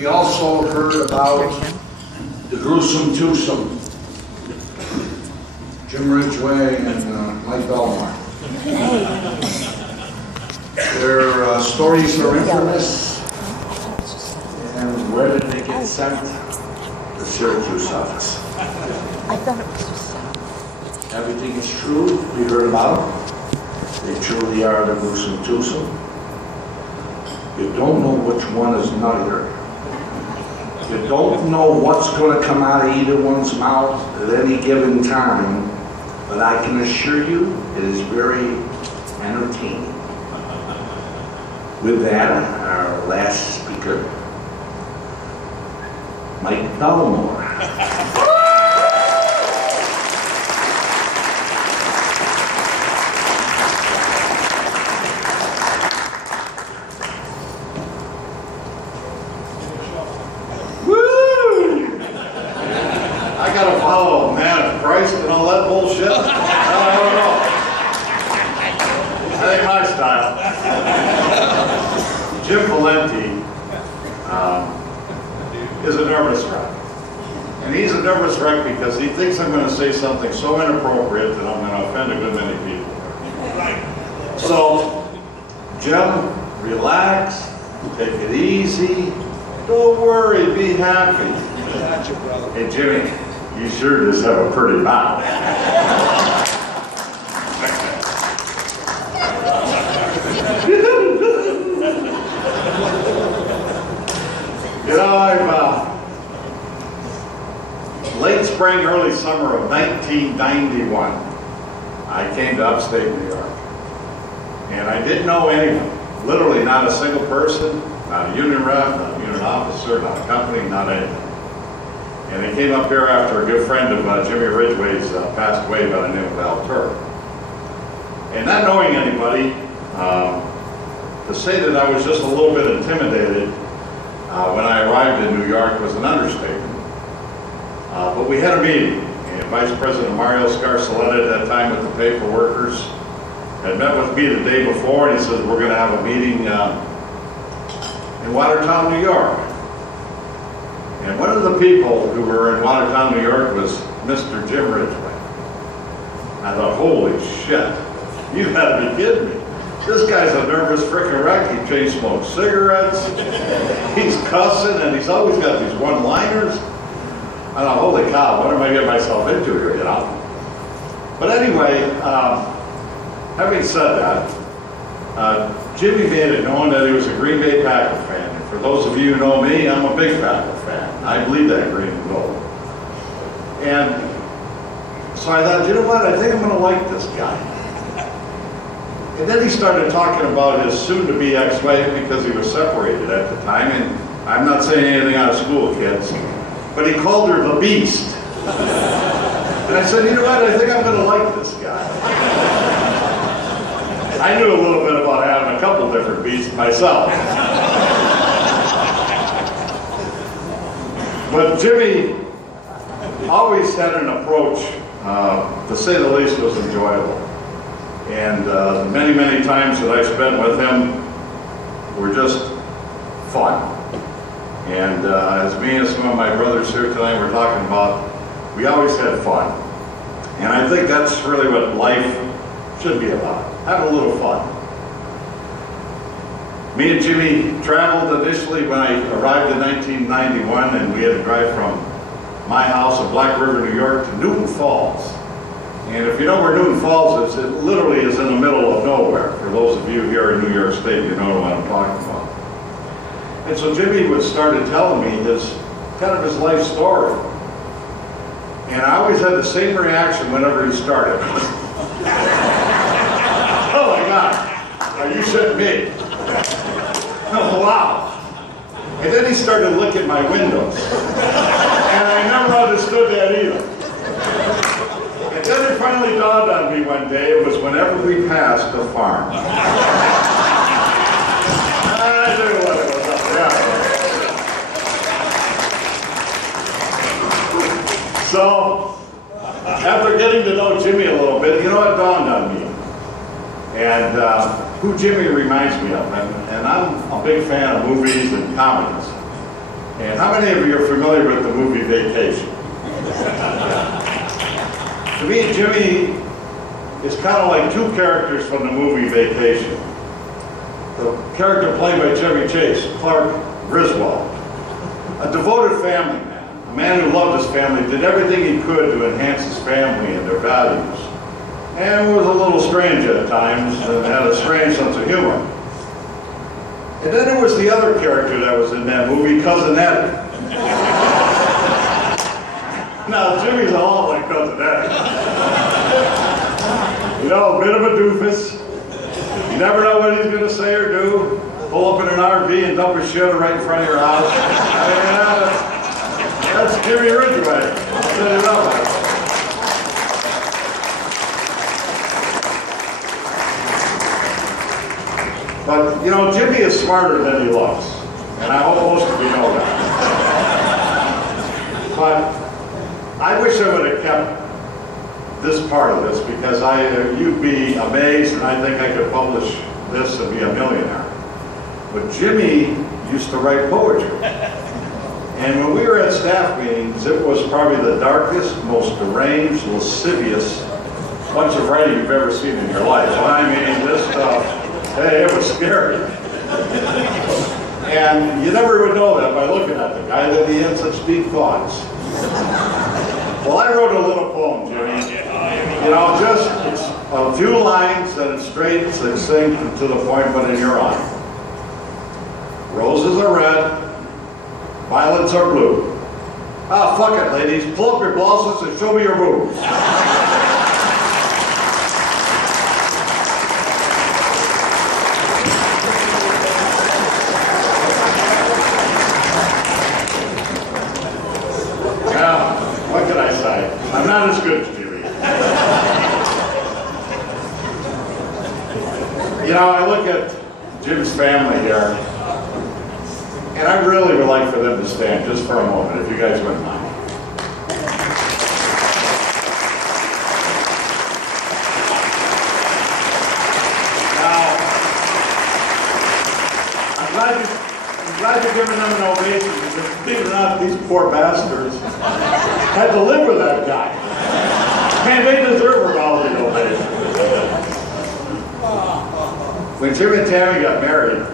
We also heard about the gruesome twosome, Jim Ridgeway and Mike Bellmore. Their stories are infamous. And where did they get sent? The Syracuse office. I thought it was just Everything is true, we heard about. They truly are the gruesome twosome. You don't know which one is nuttier. You don't know what's going to come out of either one's mouth at any given time, but I can assure you it is very entertaining. With that, our last speaker, Mike Bellmore. I gotta follow a man of Christ and all that bullshit. I don't know. That ain't my style. Jim Valenti is a nervous wreck. And he's a nervous wreck because he thinks I'm going to say something so inappropriate that I'm going to offend a good many people. So, Jim, relax, take it easy, don't worry, be happy. Hey Jimmy, you sure just have a pretty mouth. You know, late spring, early summer of 1991, I came to upstate New York. And I didn't know anyone, literally not a single person, not a union rep, not a union officer, not a company, not anything. And I came up here after a good friend of Jimmy Ridgeway's passed away by the name of Al Turk. And not knowing anybody, to say that I was just a little bit intimidated when I arrived in New York was an understatement. But we had a meeting, and Vice President Mario Scarcelletta at that time with the paper workers had met with me the day before, and he said, we're going to have a meeting in Watertown, New York. And one of the people who were in Watertown, New York was Mr. Jim Ridgeway. I thought, holy shit, you gotta be kidding me. This guy's a nervous frickin' wreck. He chain smokes cigarettes, he's cussing, and he's always got these one-liners. I thought, holy cow, what am I getting myself into here, you know? But anyway, having said that, Jimmy made it known that he was a Green Bay Packer fan. And for those of you who know me, I'm a big Packer fan. I bleed that green and gold. And so I thought, you know what, I think I'm going to like this guy. And then he started talking about his soon-to-be ex-wife because he was separated at the time. And I'm not saying anything out of school, kids, but he called her the Beast. And I said, you know what, I think I'm going to like this guy. I knew a little bit about having a couple different beasts myself. But Jimmy always had an approach, to say the least, was enjoyable. And the many, many times that I spent with him were just fun. And as me and some of my brothers here tonight were talking about, we always had fun. And I think that's really what life should be about. Have a little fun. Me and Jimmy traveled initially when I arrived in 1991, and we had to drive from my house in Black River, New York to Newton Falls. And if you know where Newton Falls is, it literally is in the middle of nowhere. For those of you here in New York State, you know what I'm talking about. And so Jimmy would started telling me kind of his life story. And I always had the same reaction whenever he started. Oh my God, are you shitting me? Oh, wow. And then he started licking my windows. And I never understood that either. And then it finally dawned on me one day, it was whenever we passed the farm. I knew what it was up there. So, after getting to know Jimmy a little bit, you know what dawned on me? And who Jimmy reminds me of, and I'm a big fan of movies and comedies. And how many of you are familiar with the movie Vacation? To me, Jimmy is kind of like two characters from the movie Vacation. The character played by Chevy Chase, Clark Griswold, a devoted family man, a man who loved his family, did everything he could to enhance his family and their values, and was a little strange at times and had a strange sense of humor. And then there was the other character that was in that movie, Cousin Eddie. Now, Jimmy's a lot like Cousin Eddie. You know, a bit of a doofus. You never know what he's going to say or do. Pull up in an RV and dump his shit right in front of your house. That's Jimmy Ridgeway. I'll tell you that. But, you know, Jimmy is smarter than he looks. And I hope most of you know that. But I wish I would have kept this part of this, because you'd be amazed, and I think I could publish this and be a millionaire. But Jimmy used to write poetry. And when we were at staff meetings, it was probably the darkest, most deranged, lascivious bunch of writing you've ever seen in your life. I mean, this stuff, hey, it was scary. And you never would know that by looking at the guy, that he had such deep thoughts. Well, I wrote a little poem, Jimmy. You know, just it's a few lines, and it's straight, succinct, and to the point, but in your eye. Roses are red, violets are blue. Ah, fuck it, ladies. Pull up your blouses and show me your boobs. Now, what can I say? I'm not as good as Jimmy. You know, I look at Jim's family here, and I really would like for them to stand just for a moment, if you guys wouldn't mind. Now, I'm glad you're giving them an ovation, because believe it or not, these poor bastards had to live with that guy. Man, they deserve a rousing ovation. When Jim and Tammy got married,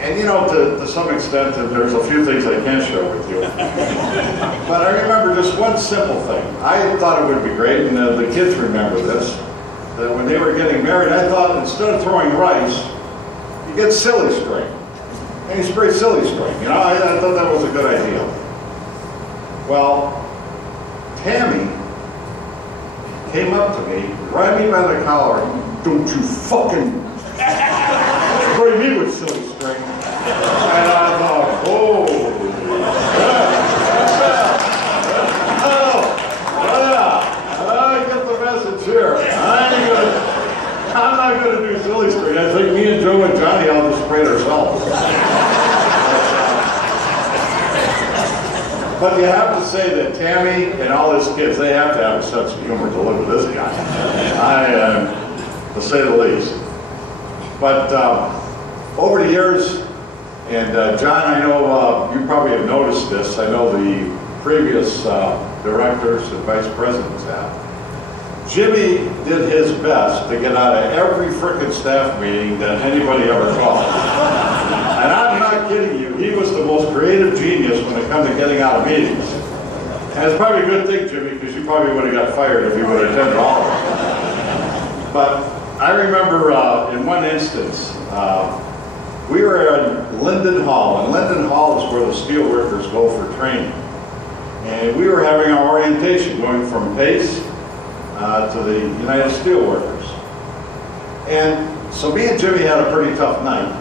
and you know, to some extent, and there's a few things I can't share with you, but I remember just one simple thing. I thought it would be great, and the kids remember this, that when they were getting married, I thought instead of throwing rice, you get silly string. And you spray silly string. You know, I thought that was a good idea. Well, Tammy came up to me, grabbed me by the collar, "Don't you fucking spray me with silly string." And I thought, oh, I get the message here. I'm not going to do silly string. I think me and Joe and Johnny ought to spray it ourselves. But you have to say that Tammy and all his kids, they have to have a sense of humor to live with this guy. To say the least. But over the years, and John, I know you probably have noticed this. I know the previous directors and vice presidents have. Jimmy did his best to get out of every frickin' staff meeting that anybody ever called. And I'm not kidding you, he was the most creative genius when it comes to getting out of meetings. And it's probably a good thing, Jimmy, because you probably would have got fired if you would have attended all of them. But I remember in one instance, we were in Linden Hall, and Linden Hall is where the steel workers go for training. And we were having our orientation going from PACE to the United Steelworkers. And so me and Jimmy had a pretty tough night.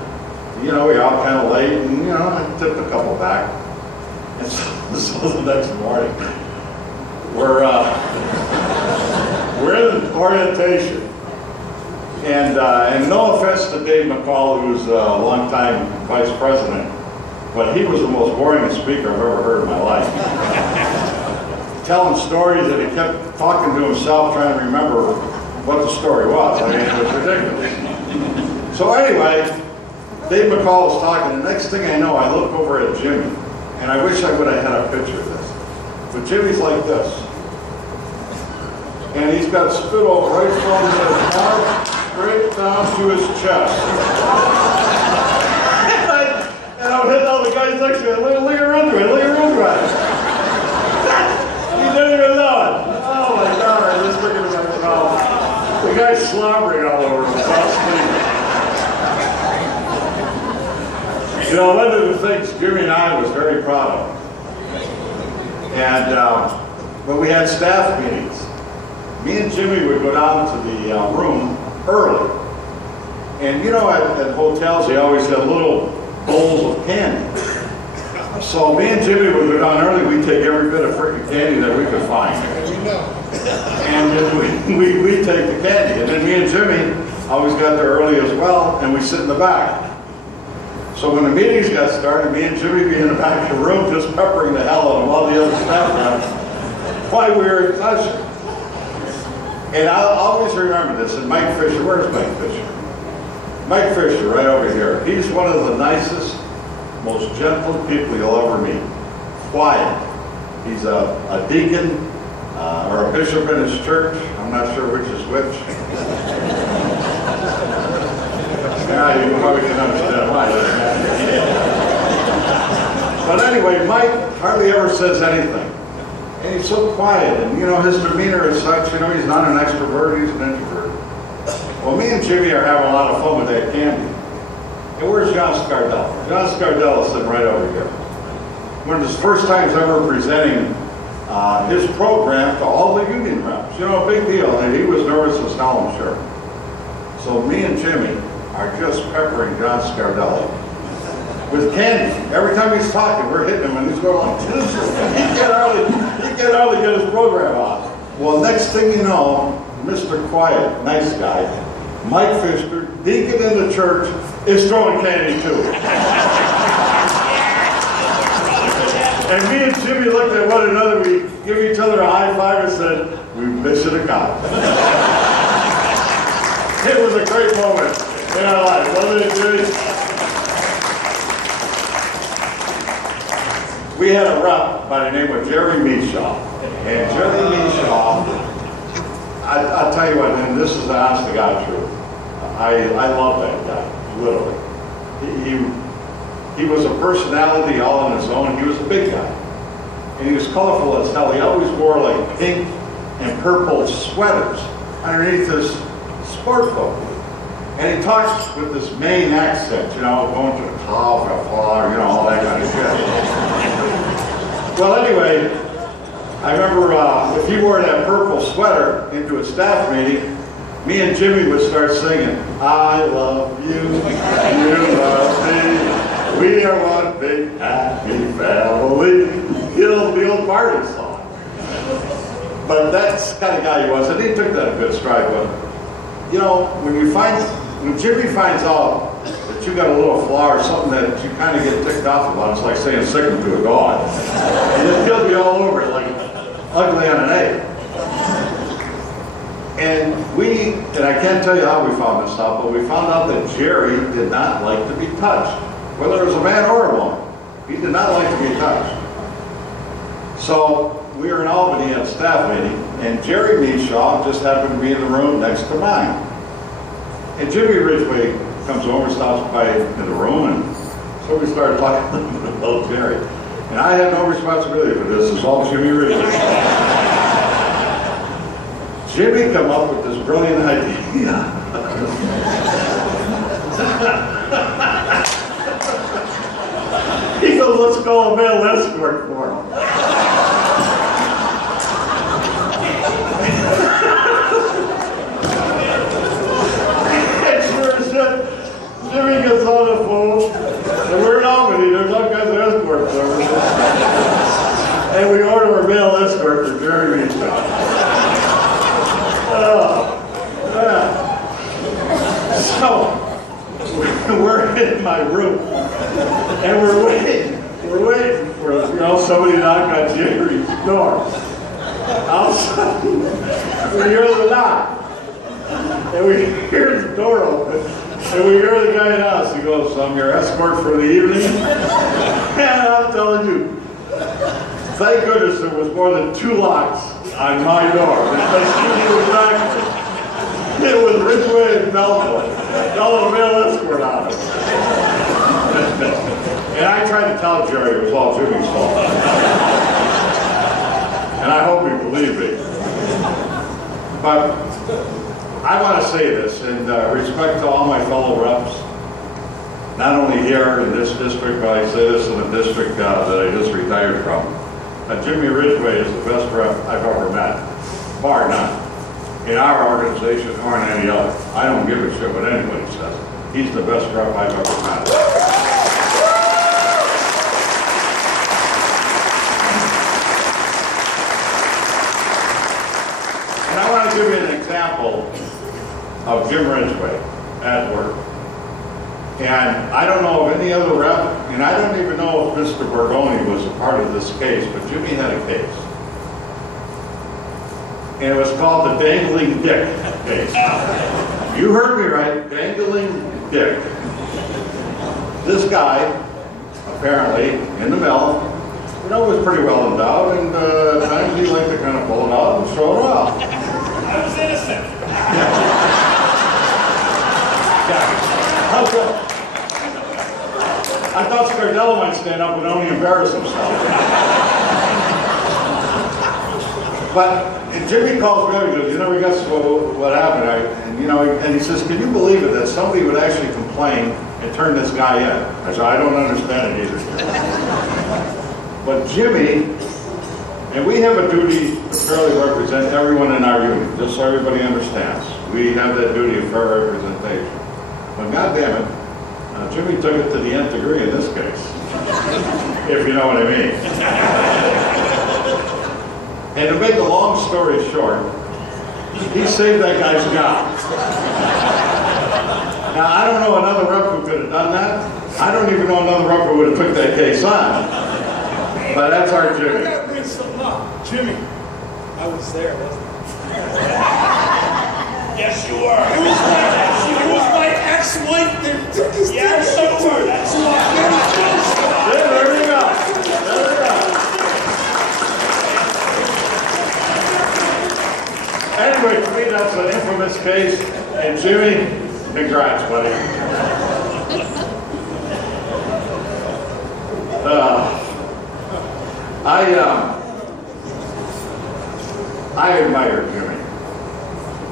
You know, we were out kind of late, and you know, I tipped a couple back. And so the next morning, we're in orientation. And no offense to Dave McCall, who's a longtime vice president, but he was the most boring speaker I've ever heard in my life. Telling stories that he kept talking to himself, trying to remember what the story was. I mean, it was ridiculous. So anyway, Dave McCall was talking, and next thing I know, I look over at Jimmy, and I wish I would have had a picture of this. But Jimmy's like this. And he's got spittle right from his mouth straight down to his chest. And I'm hitting all the guys next to me. Look at Ridgeway, look at Ridgeway. He didn't even know it. Oh my God, I just look at myself. The guy's slobbering all over himself. You know, one of the things Jimmy and I was very proud of. And when we had staff meetings, me and Jimmy would go down to the room early. And you know, at hotels, they always have little bowls of candy. So me and Jimmy would go down early, we'd take every bit of freaking candy that we could find. And then we'd take the candy. And then me and Jimmy always got there early as well, and we sit in the back. So when the meetings got started, me and Jimmy would be in the back of the room just peppering the hell out of all the other staff members. Why we were at pleasure. And I'll always remember this, and Mike Fisher, where's Mike Fisher? Mike Fisher, right over here. He's one of the nicest, most gentle people you'll ever meet. Quiet. He's a deacon or a bishop in his church. I'm not sure which is which. Yeah, you probably can understand why. But anyway, Mike hardly ever says anything. And he's so quiet, and you know, his demeanor is such, you know, he's not an extrovert, he's an introvert. Well, me and Jimmy are having a lot of fun with that candy. And where's John Scardell? John Scardell is sitting right over here. One of his first times ever presenting his program to all the union reps. You know, a big deal, and he was nervous as hell, I'm sure. So me and Jimmy are just peppering John Scardell with candy. Every time he's talking, we're hitting him, and he's going like this. He can't hardly get his program off. Well, next thing you know, Mr. Quiet, nice guy, Mike Fisher, deacon in the church, is throwing candy too. And me and Jimmy looked at one another, we give each other a high five and said, we mission accomplished. It was a great moment in our life, wasn't it, Jimmy? We had a rep by the name of Jerry Meeshaw. And Jerry Meeshaw, I'll tell you what, and this is the honest to God truth. I love that guy, literally. He was a personality all on his own. He was a big guy. And he was colorful as hell. He always wore like pink and purple sweaters underneath his sport coat. And he talks with this Maine accent, you know, going to the car, you know, all that kind of shit. Well, anyway, I remember if he wore that purple sweater into a staff meeting, me and Jimmy would start singing, I love you, you love me, we are one big happy family. You know, the old party song. But that's the kind of guy he was, and he took that a good stride. But, you know, when Jimmy finds out that you got a little flaw or something that you kind of get ticked off about, it's like saying sick him to a dog. And he'll be all over it like ugly on an egg. And I can't tell you how we found this out, but we found out that Jerry did not like to be touched. Whether it was a man or a woman, he did not like to be touched. So we were in Albany at a staff meeting, and Jerry Meeshaw just happened to be in the room next to mine. And Jimmy Ridgeway comes over, stops by in the room, and so we started talking a little bit about Jerry. And I had no responsibility for this, it's all Jimmy Ridgeway. Jimmy come up with this brilliant idea. He goes, let's call a male escort for him. And sure as shit, Jimmy gets on the phone, and we're in Albany, there's all kinds of escort services. And we order a male escort for Jerry Meeshaw. So, we're in my room, and we're waiting for, you know, somebody to knock on Jerry's door. All of a sudden, we hear the knock, and we hear the door open, And we hear the guy in house, he goes, I'm your escort for the evening. And I'm telling you, thank goodness there was more than 2 locks on my door. Because she was back. It was Ridgeway and Bellmore. Y'all a male escort on it. And I tried to tell Jerry it was all Jimmy's fault. And I hope he believed me. But I want to say this in respect to all my fellow reps, not only here in this district, but I say this in the district that I just retired from. Jimmy Ridgeway is the best rep I've ever met, bar none, in our organization or in any other. I don't give a shit what anybody says. He's the best rep I've ever met. And I want to give you an example of Jim Ridgeway at work. And I don't know of any other rep, and I don't even know if Mr. Bordoni was a part of this case, but Jimmy had a case. And it was called the Dangling Dick case. You heard me right, Dangling Dick. This guy, apparently, in the mill, was pretty well endowed, and at times he liked to kind of pull it out and show it off. I was innocent. How's that? I thought Scardello might stand up and only embarrass himself. But Jimmy calls me up and goes, you never guess what happened. And he says, can you believe it that somebody would actually complain and turn this guy in? I said, I don't understand it either. But Jimmy, and we have a duty to fairly represent everyone in our union, just so everybody understands. We have that duty of fair representation. But goddamn it, Jimmy took it to the nth degree in this case, if you know what I mean. And to make a long story short, he saved that guy's job. Now, I don't know another rep who could have done that. I don't even know another rep who would have took that case on. But that's our Jimmy. I gotta bring something up. Jimmy, I was there, wasn't I? Yes, you were. It was my ex-wife that took his yes, you were. That's why. There you go. There you go. Anyway, for me, that's an infamous case. And Jimmy, congrats, buddy. I admire Jimmy.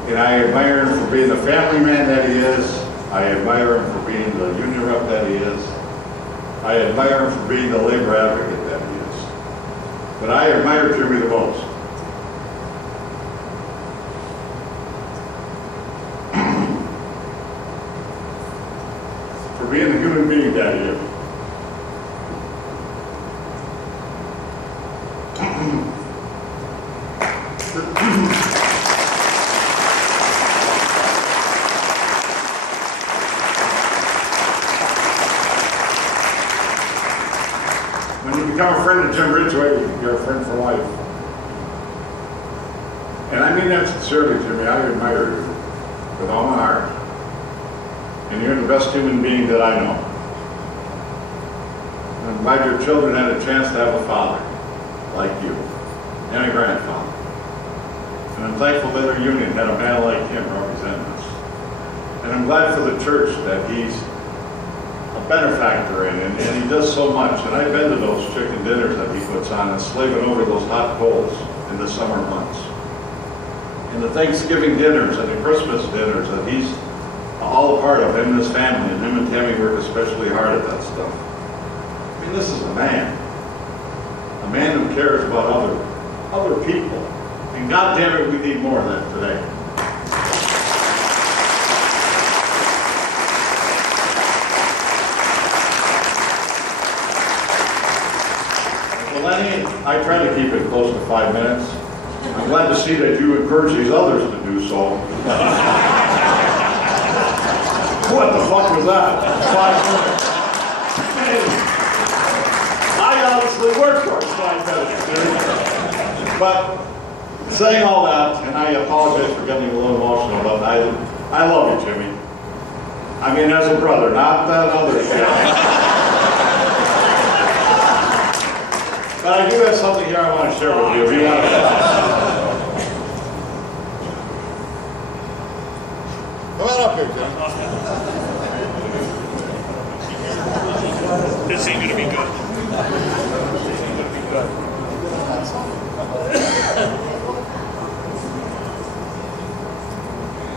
And I admire him for being the family man that he is. I admire him for being the union rep that he is. I admire him for being the labor advocate that he is. But I admire Jimmy the most. For being the human being that he is. When you become a friend of Jim Ridgeway, you're a friend for life. And I mean that sincerely, Jimmy. I admire you with all my heart. And you're the best human being that I know. And I'm glad your children had a chance to have a father like you and a grandfather. And I'm thankful that our union had a man like him representing us. And I'm glad for the church that he's a benefactor in, and he does so much. And I've been to those chicken dinners that he puts on and slaving over those hot coals in the summer months. And the Thanksgiving dinners and the Christmas dinners that he's all a part of, him and his family, and him and Tammy work especially hard at that stuff. I mean, this is a man who cares about other people. And God damn it, we need more of that today. Well, Lenny, I try to keep it close to 5 minutes. I'm glad to see that you encourage these others to do so. What the fuck was that? 5 minutes. I obviously worked for it 5 minutes. But saying all that, and I apologize for getting a little emotional, but I love you, Jimmy. I mean, as a brother, not that other shit. But I do have something here I want to share with you. If you want Come on up here, Jim. This ain't gonna be good.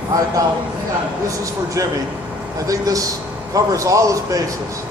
All right, now, hang on. This is for Jimmy. I think this covers all his bases.